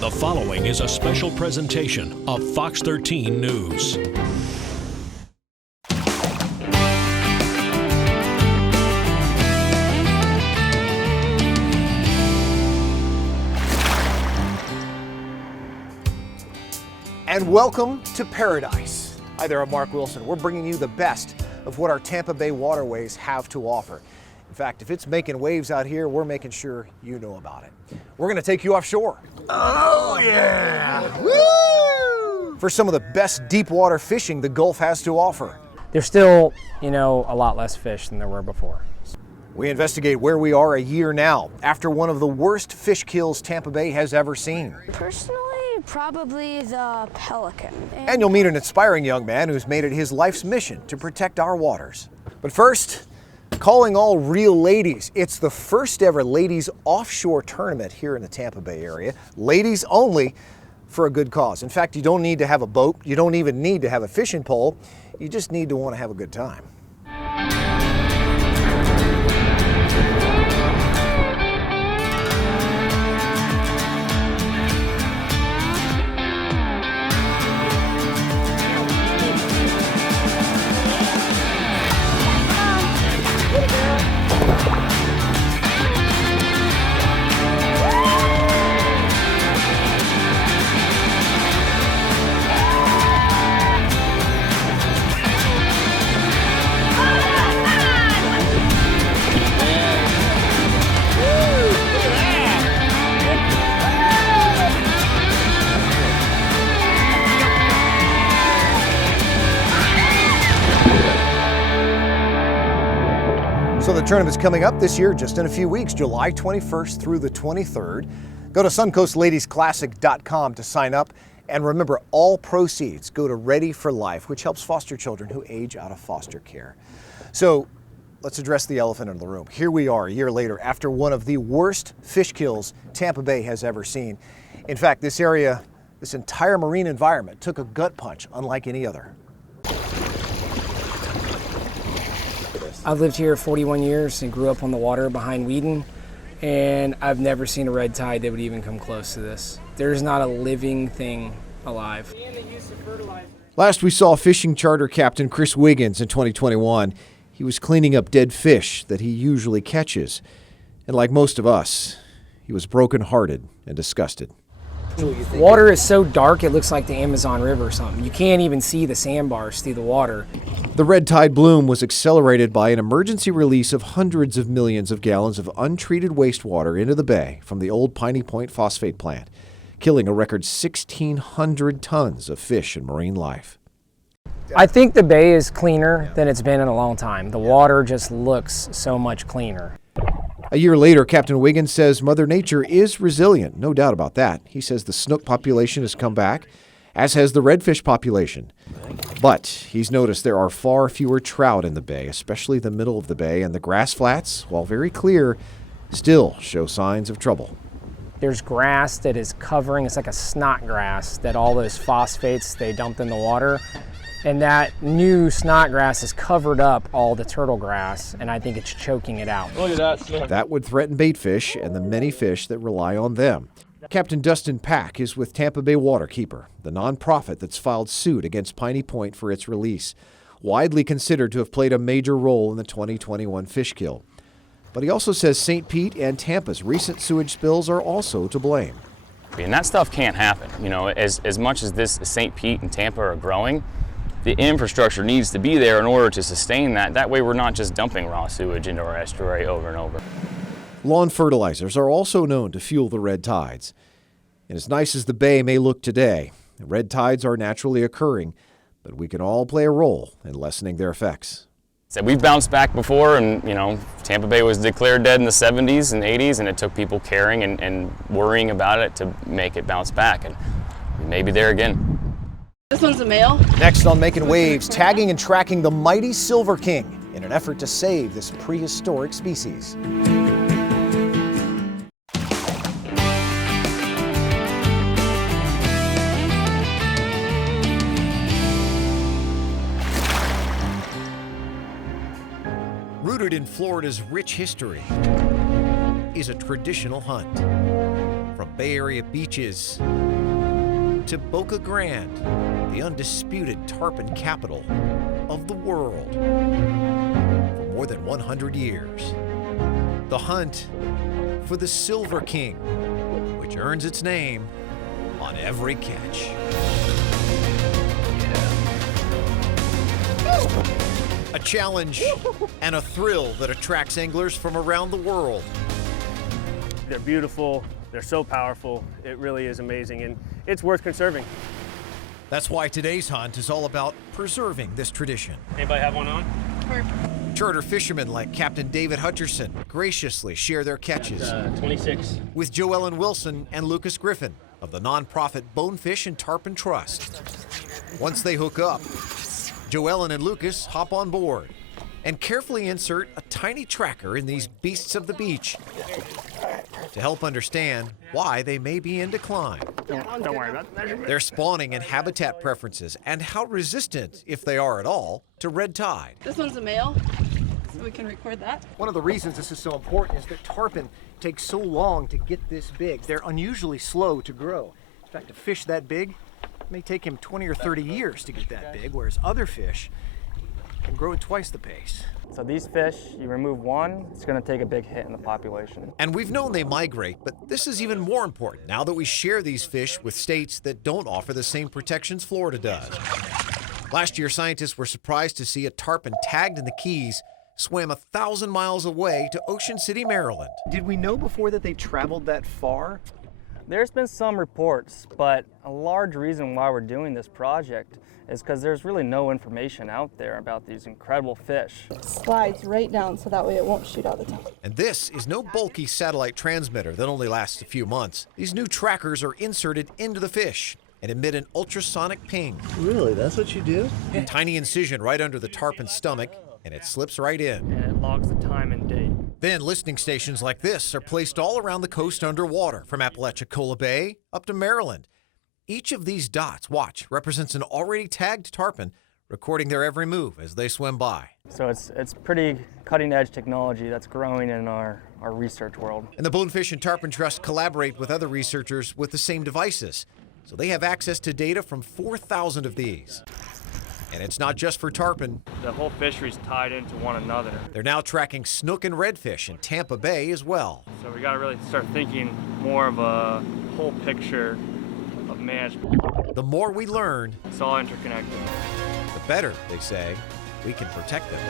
The following is a special presentation of Fox 13 News. And welcome to paradise. Hi there, I'm Mark Wilson. We're bringing you the best of what our Tampa Bay waterways have to offer. In fact, if it's making waves out here, we're making sure you know about it. We're going to take you offshore. Oh, yeah! Woo! For some of the best deep water fishing the Gulf has to offer. There's still, a lot less fish than there were before. We investigate where we are a year now, after one of the worst fish kills Tampa Bay has ever seen. Personally, probably the pelican. And you'll meet an inspiring young man who's made it his life's mission to protect our waters. But first, calling all real ladies. It's the first ever ladies offshore tournament here in the Tampa Bay area. Ladies only, for a good cause. In fact, you don't need to have a boat. You don't even need to have a fishing pole. You just need to want to have a good time. So the tournament's coming up this year just in a few weeks, July 21st through the 23rd. Go to suncoastladiesclassic.com to sign up. And remember, all proceeds go to Ready for Life, which helps foster children who age out of foster care. So let's address the elephant in the room. Here we are a year later after one of the worst fish kills Tampa Bay has ever seen. In fact, this area, this entire marine environment took a gut punch unlike any other. I've lived here 41 years and grew up on the water behind Whedon, and I've never seen a red tide that would even come close to this. There's not a living thing alive. Last we saw fishing charter captain Chris Wiggins in 2021. He was cleaning up dead fish that he usually catches. And like most of us, he was brokenhearted and disgusted. Water is so dark it looks like the Amazon River or something. You can't even see the sandbars through the water. The red tide bloom was accelerated by an emergency release of hundreds of millions of gallons of untreated wastewater into the bay from the old Piney Point phosphate plant, killing a record 1,600 tons of fish and marine life. I think the bay is cleaner than it's been in a long time. The water just looks so much cleaner. A year later, Captain Wiggins says Mother Nature is resilient, no doubt about that. He says the snook population has come back, as has the redfish population. But he's noticed there are far fewer trout in the bay, especially the middle of the bay, and the grass flats, while very clear, still show signs of trouble. There's grass that is covering, it's like a snot grass, that all those phosphates they dumped in the water. And that new snot grass has covered up all the turtle grass, and I think it's choking it out. Look at that snook. That would threaten baitfish and the many fish that rely on them. Captain Dustin Pack is with Tampa Bay Waterkeeper, the nonprofit that's filed suit against Piney Point for its release, widely considered to have played a major role in the 2021 fish kill. But he also says St. Pete and Tampa's recent sewage spills are also to blame. And that stuff can't happen. As much as this St. Pete and Tampa are growing, the infrastructure needs to be there in order to sustain that. That way we're not just dumping raw sewage into our estuary over and over. Lawn fertilizers are also known to fuel the red tides. And as nice as the bay may look today, red tides are naturally occurring, but we can all play a role in lessening their effects. So we've bounced back before, and Tampa Bay was declared dead in the 70s and 80s, and it took people caring and worrying about it to make it bounce back, and we may be there again. This one's a male. Next on Mak'n Waves, tagging and tracking the mighty Silver King in an effort to save this prehistoric species. Rooted in Florida's rich history is a traditional hunt. From Bay Area beaches to Boca Grande, the undisputed tarpon capital of the world. For more than 100 years, the hunt for the Silver King, which earns its name on every catch. A challenge and a thrill that attracts anglers from around the world. They're beautiful, they're so powerful, it really is amazing, and it's worth conserving. That's why today's hunt is all about preserving this tradition. Anybody have one on? Charter fishermen like Captain David Hutcherson graciously share their catches 26. with Joellen Wilson and Lucas Griffin of the nonprofit Bonefish and Tarpon Trust. Once they hook up, Joellen and Lucas hop on board and carefully insert a tiny tracker in these beasts of the beach to help understand why they may be in decline, Don't worry about it. their spawning and habitat preferences, and how resistant, if they are at all, to red tide. This one's a male, so we can record that. One of the reasons this is so important is that tarpon take so long to get this big. They're unusually slow to grow. In fact, a fish that big may take him 20 or 30 years to get that big, whereas other fish can grow at twice the pace. So these fish, you remove one, it's going to take a big hit in the population. And we've known they migrate, but this is even more important now that we share these fish with states that don't offer the same protections Florida does. Last year, scientists were surprised to see a tarpon tagged in the Keys swam 1,000 miles away to Ocean City, Maryland. Did we know before that they traveled that far? There's been some reports, but a large reason why we're doing this project is because there's really no information out there about these incredible fish. It slides right down so that way it won't shoot out the top. And this is no bulky satellite transmitter that only lasts a few months. These new trackers are inserted into the fish and emit an ultrasonic ping. Really? That's what you do? A tiny incision right under the tarpon's stomach, and it slips right in. And it logs the time and date. Then listening stations like this are placed all around the coast underwater, from Apalachicola Bay up to Maryland. Each of these dots, watch, represents an already tagged tarpon recording their every move as they swim by. So it's pretty cutting edge technology that's growing in our research world. And the Bonefish and Tarpon Trust collaborate with other researchers with the same devices, so they have access to data from 4,000 of these. And it's not just for tarpon. The whole fishery's tied into one another. They're now tracking snook and redfish in Tampa Bay as well. So we got to really start thinking more of a whole picture of management. The more we learn, It's all interconnected. the better, they say, we can protect them.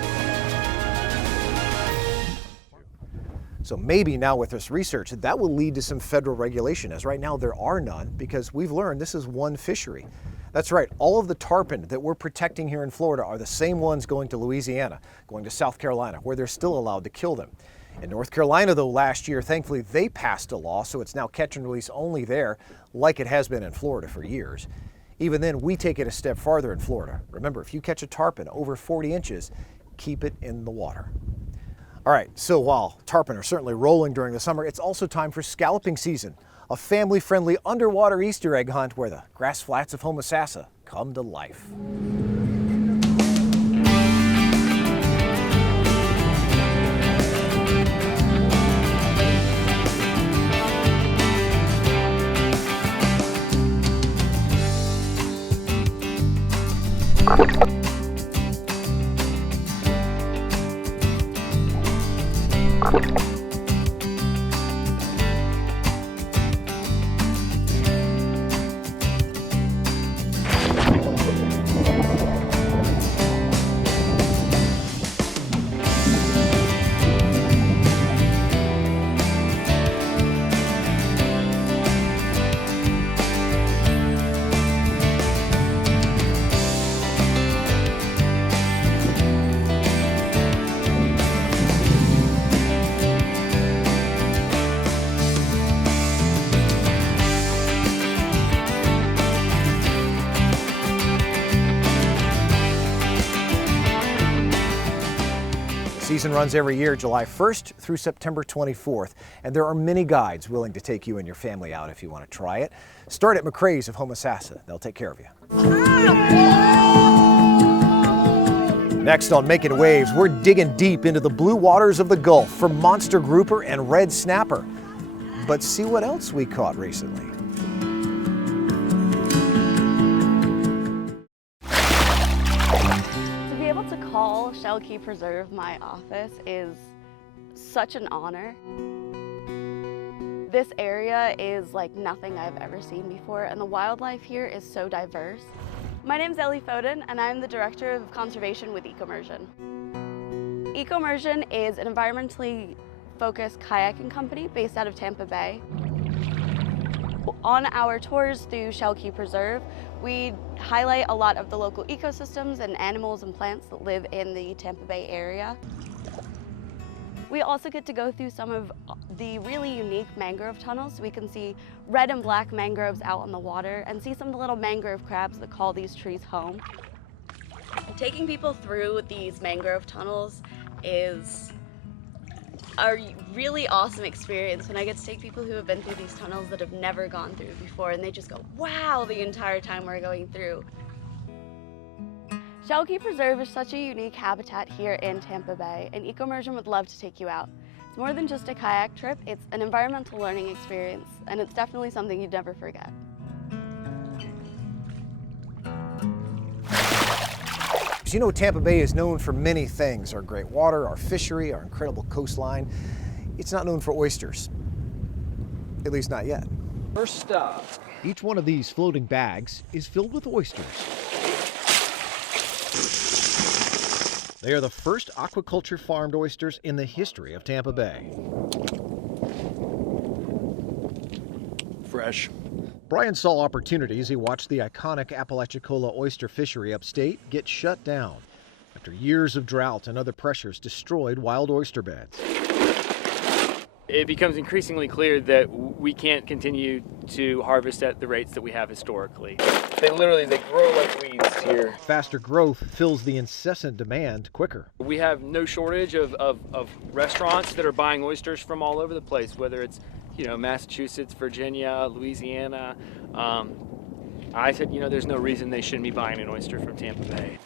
So maybe now with this research, that will lead to some federal regulation, as right now there are none, because we've learned this is one fishery. That's right, all of the tarpon that we're protecting here in Florida are the same ones going to Louisiana, going to South Carolina, where they're still allowed to kill them. In North Carolina, though, last year, thankfully, they passed a law, so it's now catch and release only there, like it has been in Florida for years. Even then, we take it a step farther in Florida. Remember, if you catch a tarpon over 40 inches, keep it in the water. All right, so while tarpon are certainly rolling during the summer, it's also time for scalloping season, a family-friendly underwater Easter egg hunt where the grass flats of Homosassa come to life. Season runs every year, July 1st through September 24th, and there are many guides willing to take you and your family out if you want to try it. Start at McRae's of Homosassa. They'll take care of you. Next on Mak'n Waves, we're digging deep into the blue waters of the Gulf for monster grouper and red snapper. But see what else we caught recently. To be able to call Shell Key Preserve my office is such an honor. This area is like nothing I've ever seen before, and the wildlife here is so diverse. My name's Ellie Foden, and I'm the Director of Conservation with Ecomersion. Ecomersion is an environmentally focused kayaking company based out of Tampa Bay. On our tours through Shell Key Preserve, we highlight a lot of the local ecosystems and animals and plants that live in the Tampa Bay area. We also get to go through some of the really unique mangrove tunnels. We can see red and black mangroves out on the water and see some of the little mangrove crabs that call these trees home. Taking people through these mangrove tunnels is a really awesome experience when I get to take people who have been through these tunnels that have never gone through before, and they just go, wow, the entire time we're going through. Shell Key Preserve is such a unique habitat here in Tampa Bay, and Ecomersion would love to take you out. It's more than just a kayak trip, it's an environmental learning experience, and it's definitely something you'd never forget. You know, Tampa Bay is known for many things: our great water, our fishery, our incredible coastline. It's not known for oysters, at least not yet. First stop. Each one of these floating bags is filled with oysters. They are the first aquaculture farmed oysters in the history of Tampa Bay. Fresh. Brian saw opportunity as he watched the iconic Apalachicola oyster fishery upstate get shut down after years of drought and other pressures destroyed wild oyster beds. It becomes increasingly clear that we can't continue to harvest at the rates that we have historically. They grow like weeds here. Faster growth fills the incessant demand quicker. We have no shortage of restaurants that are buying oysters from all over the place, whether it's Massachusetts, Virginia, Louisiana. I said, there's no reason they shouldn't be buying an oyster from Tampa Bay.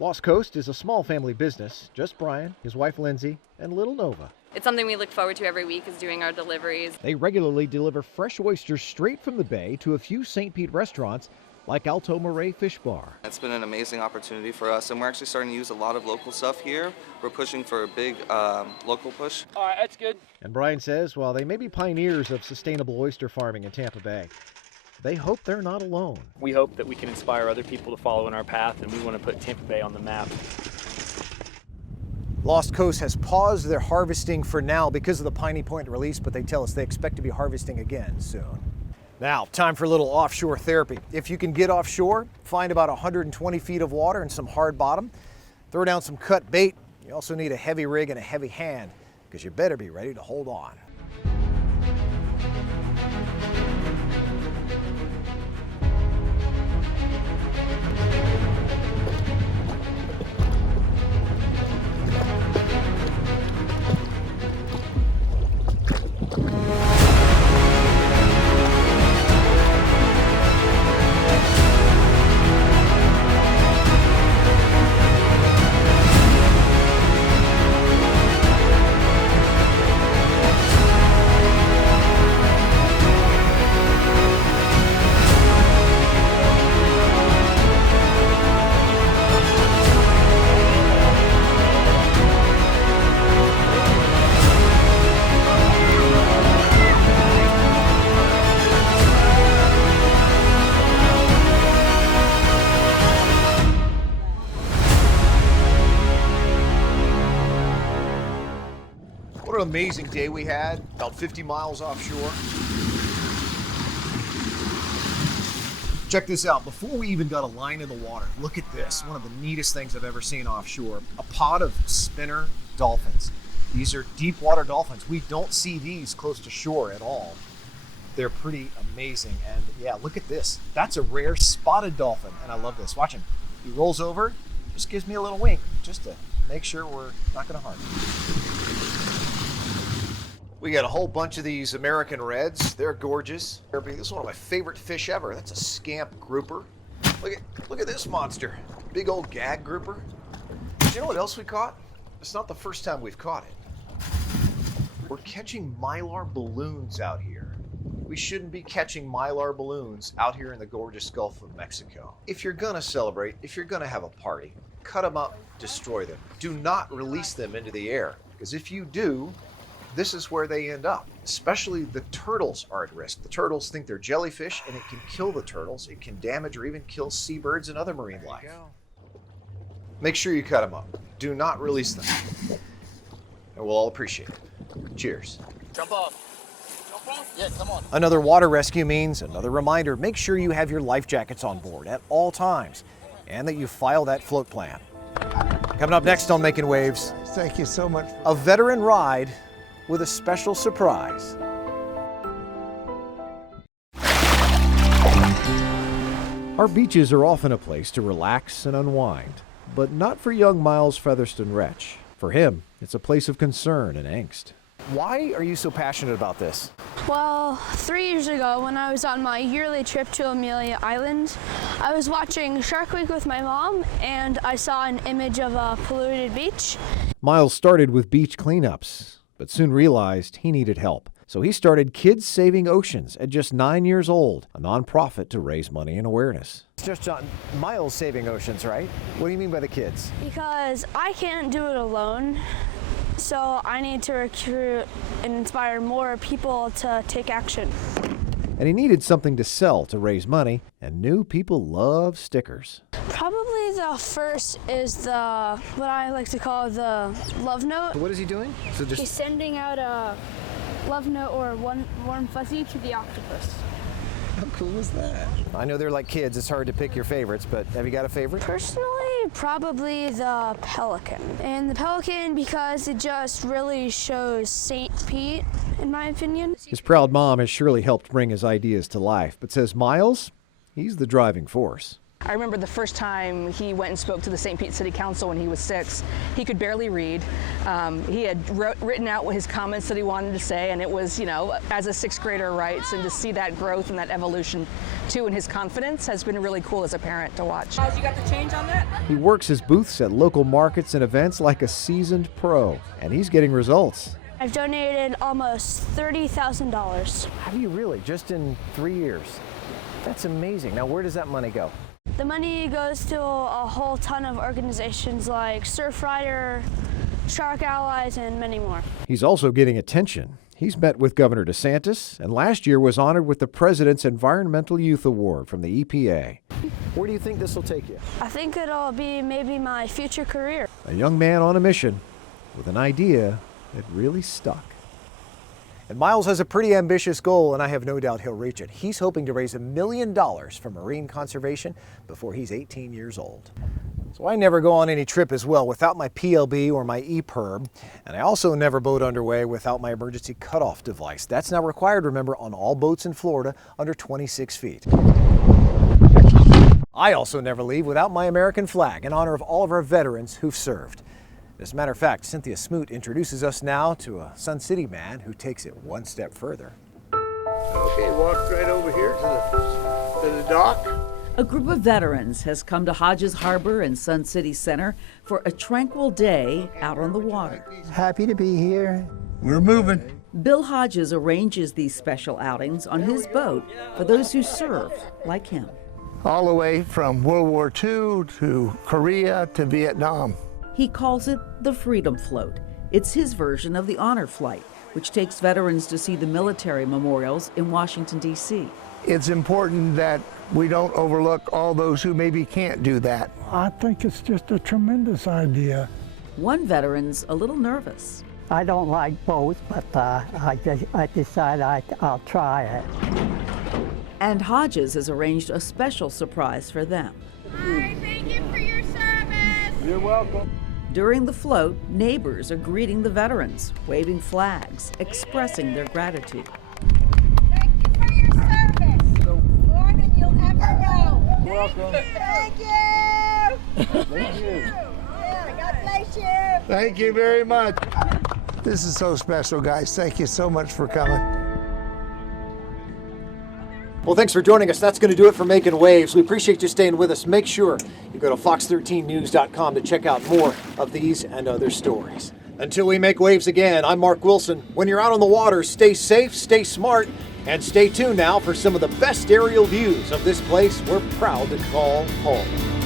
Lost Coast is a small family business. Just Brian, his wife Lindsay, and little Nova. It's something we look forward to every week, is doing our deliveries. They regularly deliver fresh oysters straight from the bay to a few St. Pete restaurants like Alto Moray Fish Bar. It's been an amazing opportunity for us, and we're actually starting to use a lot of local stuff here. We're pushing for a big local push. All right, that's good. And Brian says, while they may be pioneers of sustainable oyster farming in Tampa Bay, they hope they're not alone. We hope that we can inspire other people to follow in our path, and we want to put Tampa Bay on the map. Lost Coast has paused their harvesting for now because of the Piney Point release, but they tell us they expect to be harvesting again soon. Now, time for a little offshore therapy. If you can get offshore, find about 120 feet of water and some hard bottom, throw down some cut bait. You also need a heavy rig and a heavy hand, because you better be ready to hold on. What an amazing day we had, about 50 miles offshore. Check this out, before we even got a line in the water, look at this, one of the neatest things I've ever seen offshore, a pod of spinner dolphins. These are deep water dolphins. We don't see these close to shore at all. They're pretty amazing, and yeah, look at this. That's a rare spotted dolphin, and I love this. Watch him. He rolls over, just gives me a little wink, just to make sure we're not gonna harm him. We got a whole bunch of these American reds. They're gorgeous. This is one of my favorite fish ever. That's a scamp grouper. Look at this monster. Big old gag grouper. Do you know what else we caught? It's not the first time we've caught it. We're catching mylar balloons out here. We shouldn't be catching mylar balloons out here in the gorgeous Gulf of Mexico. If you're gonna celebrate, if you're gonna have a party, cut them up, destroy them. Do not release them into the air, because if you do, this is where they end up. Especially the turtles are at risk. The turtles think they're jellyfish, and it can kill the turtles. It can damage or even kill seabirds and other marine life. Make sure you cut them up. Do not release them. And we'll all appreciate it. Cheers. Jump off. Yeah, come on. Another water rescue means another reminder, make sure you have your life jackets on board at all times and that you file that float plan. Coming up next on Mak'n Waves. Thank you so much. A veteran ride with a special surprise. Our beaches are often a place to relax and unwind, but not for young Miles Featherston Retch. For him, it's a place of concern and angst. Why are you so passionate about this? Well, 3 years ago when I was on my yearly trip to Amelia Island, I was watching Shark Week with my mom and I saw an image of a polluted beach. Miles started with beach cleanups, but soon realized he needed help. So he started Kids Saving Oceans at just 9 years old, a nonprofit to raise money and awareness. It's just Miles Saving Oceans, right? What do you mean by the kids? Because I can't do it alone. So I need to recruit and inspire more people to take action. And he needed something to sell to raise money, and new people love stickers. Probably the first is what I like to call the love note. What is he doing? He's sending out a love note or one warm fuzzy to the octopus. How cool is that? I know they're like kids, it's hard to pick your favorites, but have you got a favorite? Personally, probably the pelican. And the pelican because it just really shows St. Pete, in my opinion. His proud mom has surely helped bring his ideas to life, but says Miles, he's the driving force. I remember the first time he went and spoke to the St. Pete City Council when he was 6. He could barely read. He had written out his comments that he wanted to say, and it was, as a 6th grader writes, and to see that growth and that evolution, too, in his confidence has been really cool as a parent to watch. You got the change on that? He works his booths at local markets and events like a seasoned pro, and he's getting results. I've donated almost $30,000. Have you really? Just in 3 years? That's amazing. Now, where does that money go? The money goes to a whole ton of organizations like Surfrider, Shark Allies, and many more. He's also getting attention. He's met with Governor DeSantis, and last year was honored with the President's Environmental Youth Award from the EPA. Where do you think this will take you? I think it'll be maybe my future career. A young man on a mission with an idea that really stuck. And Miles has a pretty ambitious goal, and I have no doubt he'll reach it. He's hoping to raise $1 million for marine conservation before he's 18 years old. So I never go on any trip as well without my PLB or my EPIRB, and I also never boat underway without my emergency cutoff device. That's now required, remember, on all boats in Florida under 26 feet. I also never leave without my American flag in honor of all of our veterans who've served. As a matter of fact, Cynthia Smoot introduces us now to a Sun City man who takes it one step further. Okay, walk right over here to the dock. A group of veterans has come to Hodges Harbor and Sun City Center for a tranquil day out on the water. Happy to be here. We're moving. Bill Hodges arranges these special outings on his boat for those who serve like him. All the way from World War II to Korea to Vietnam. He calls it the Freedom Float. It's his version of the Honor Flight, which takes veterans to see the military memorials in Washington, D.C. It's important that we don't overlook all those who maybe can't do that. I think it's just a tremendous idea. One veteran's a little nervous. I don't like boats, but I decided I'll try it. And Hodges has arranged a special surprise for them. Hi, thank you for your service. You're welcome. During the float, neighbors are greeting the veterans, waving flags, expressing their gratitude. Thank you for your service. More than you'll ever know. You're welcome. Thank you. Thank you. Yeah, God bless you. Thank you very much. This is so special, guys. Thank you so much for coming. Well, thanks for joining us. That's going to do it for Mak'n Waves. We appreciate you staying with us. Make sure you go to FOX13news.com to check out more of these and other stories. Until we make waves again, I'm Mark Wilson. When you're out on the water, stay safe, stay smart, and stay tuned now for some of the best aerial views of this place we're proud to call home.